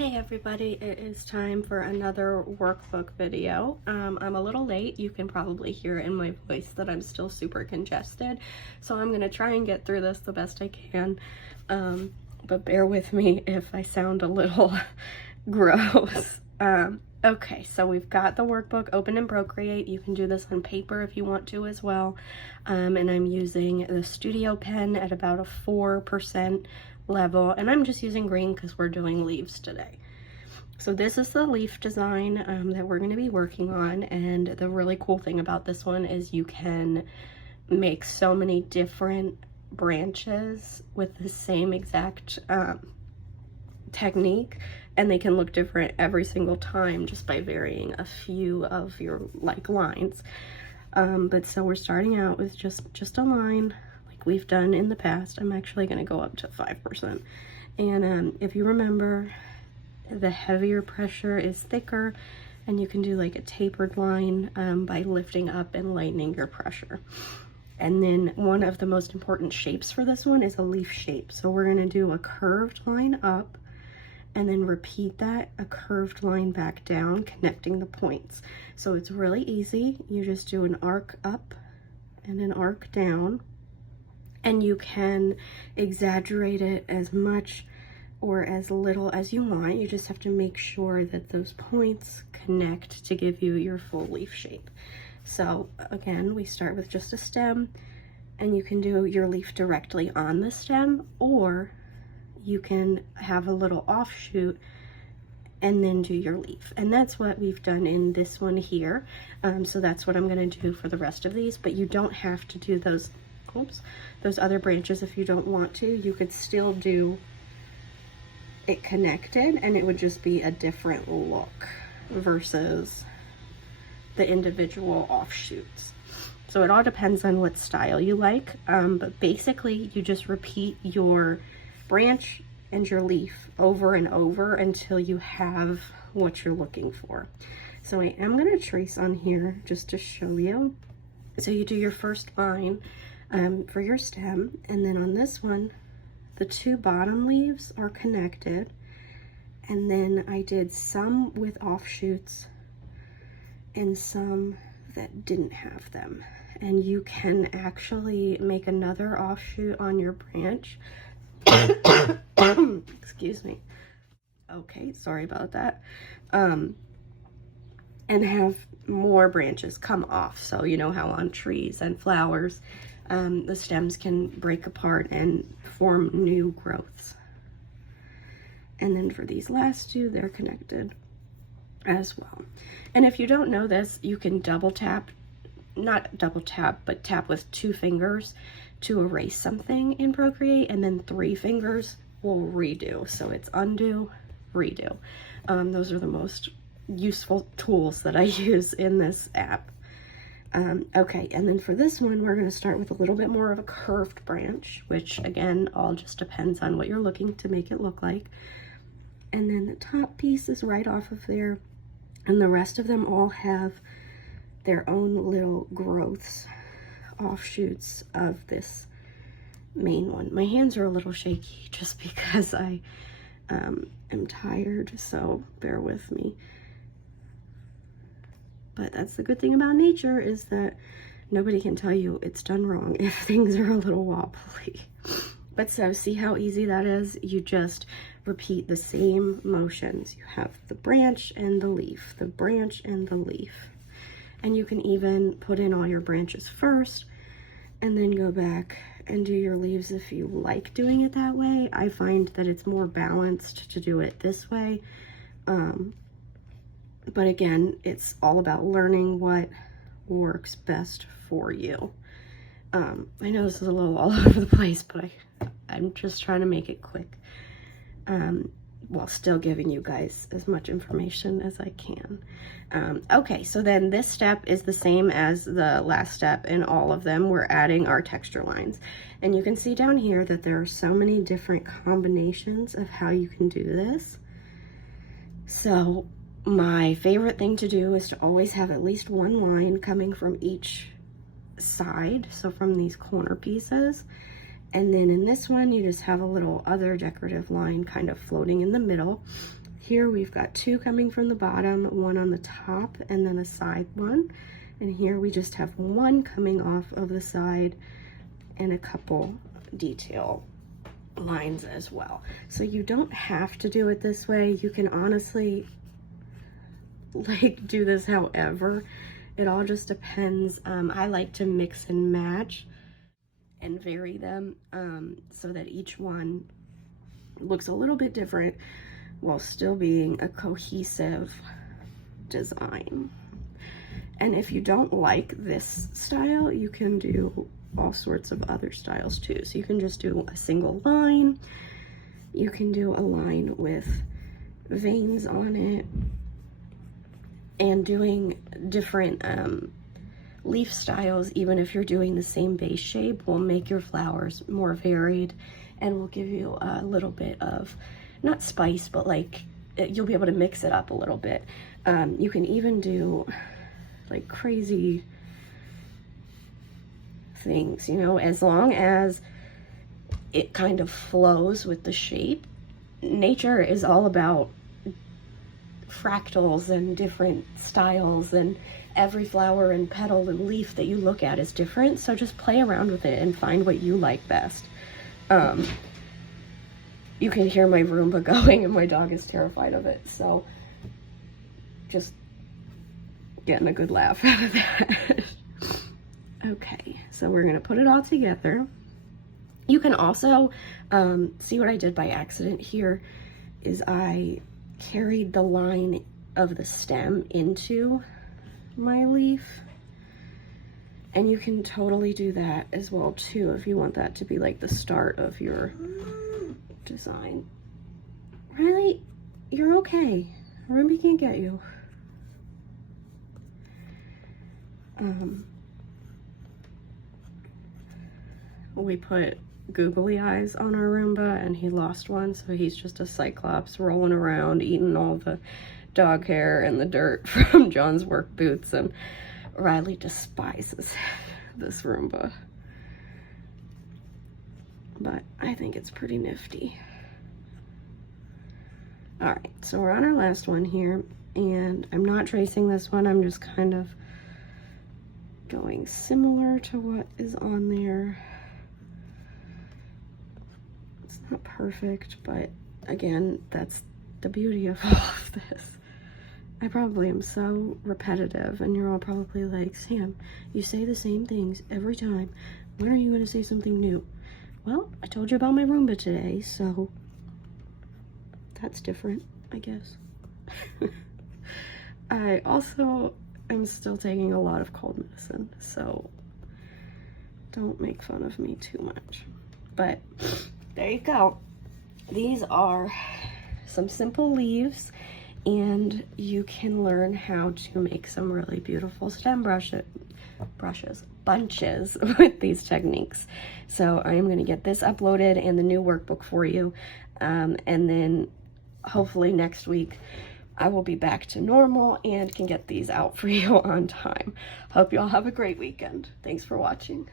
Hey everybody, it is time for another workbook video. I'm a little late. You can probably hear in my voice that I'm still super congested, so I'm gonna try and get through this the best I can, but bear with me if I sound a little gross. Okay, so we've got the workbook open in Procreate. You can do this on paper if you want to as well, and I'm using the Studio pen at about a 4% level, and I'm just using green because we're doing leaves today. So this is the leaf design that we're going to be working on, and the really cool thing about this one is you can make so many different branches with the same exact technique, and they can look different every single time just by varying a few of your lines. But so we're starting out with just a line we've done in the past. I'm actually going to go up to 5%, and if you remember, the heavier pressure is thicker, and you can do like a tapered line by lifting up and lightening your pressure. And then one of the most important shapes for this one is a leaf shape. So we're going to do a curved line up and then repeat that, a curved line back down, connecting the points. So it's really easy. You just do an arc up and an arc down, and you can exaggerate it as much or as little as you want. You just have to make sure that those points connect to give you your full leaf shape. So again, we start with just a stem, and you can do your leaf directly on the stem, or you can have a little offshoot and then do your leaf. And that's what we've done in this one here. So that's what I'm going to do for the rest of these, but you don't have to do those other branches if you don't want to. You could still do it connected, and it would just be a different look versus the individual offshoots. So it all depends on what style you like, but basically you just repeat your branch and your leaf over and over until you have what you're looking for. So I am going to trace on here just to show you. So you do your first line for your stem, and then on this one the two bottom leaves are connected, and then I did some with offshoots and some that didn't have them. And you can actually make another offshoot on your branch. Excuse me. Okay, sorry about that. And have more branches come off. So you know how on trees and flowers, the stems can break apart and form new growths. And then for these last two, they're connected as well. And if you don't know this, you can double tap, not double tap, but tap with 2 fingers to erase something in Procreate, and then 3 fingers will redo. So it's undo, redo. Those are the most useful tools that I use in this app. Okay, and then for this one, we're going to start with a little bit more of a curved branch, which again, all just depends on what you're looking to make it look like. And then the top piece is right off of there, and the rest of them all have their own little growths, offshoots of this main one. My hands are a little shaky just because I am tired, so bear with me. But that's the good thing about nature, is that nobody can tell you it's done wrong if things are a little wobbly. But so see how easy that is? You just repeat the same motions. You have the branch and the leaf, the branch and the leaf. And you can even put in all your branches first and then go back and do your leaves if you like doing it that way. I find that it's more balanced to do it this way. But again, it's all about learning what works best for you. I know this is a little all over the place, but I'm just trying to make it quick, while still giving you guys as much information as I can. Okay, so then this step is the same as the last step in all of them. We're adding our texture lines. And you can see down here that there are so many different combinations of how you can do this. So my favorite thing to do is to always have at least one line coming from each side, so from these corner pieces, and then in this one you just have a little other decorative line kind of floating in the middle, here we've got 2 coming from the bottom, 1 on the top, and then a side one. And here we just have 1 coming off of the side and a couple detail lines as well. So you don't have to do it this way. You can honestly like do this however. It all just depends. I like to mix and match and vary them so that each one looks a little bit different while still being a cohesive design. And if you don't like this style, you can do all sorts of other styles too. So you can just do a single line. You can do a line with veins on it, and doing different leaf styles, even if you're doing the same base shape, will make your flowers more varied and will give you a little bit of, not spice, but like you'll be able to mix it up a little bit. You can even do like crazy things, you know, as long as it kind of flows with the shape. Nature is all about fractals and different styles, and every flower and petal and leaf that you look at is different, so just play around with it and find what you like best. You can hear my Roomba going and my dog is terrified of it, so just getting a good laugh out of that. Okay, so we're gonna put it all together. You can also see what I did by accident here is I carried the line of the stem into my leaf, and you can totally do that as well too if you want that to be like the start of your design. Riley, you're okay. Ruby can't get you. We put googly eyes on our Roomba and he lost one, so he's just a cyclops rolling around eating all the dog hair and the dirt from John's work boots, and Riley despises this Roomba, but I think it's pretty nifty. All right, so we're on our last one here, and I'm not tracing this one, I'm just kind of going similar to what is on there. Not perfect, but again, that's the beauty of all of this. I probably am so repetitive, and you're all probably like, Sam, you say the same things every time. When are you going to say something new? Well, I told you about my Roomba today, so that's different, I guess. I also am still taking a lot of cold medicine, so don't make fun of me too much. But there you go. These are some simple leaves, and you can learn how to make some really beautiful stem bunches with these techniques. So I am going to get this uploaded and the new workbook for you, and then hopefully next week I will be back to normal and can get these out for you on time. Hope you all have a great weekend. Thanks for watching.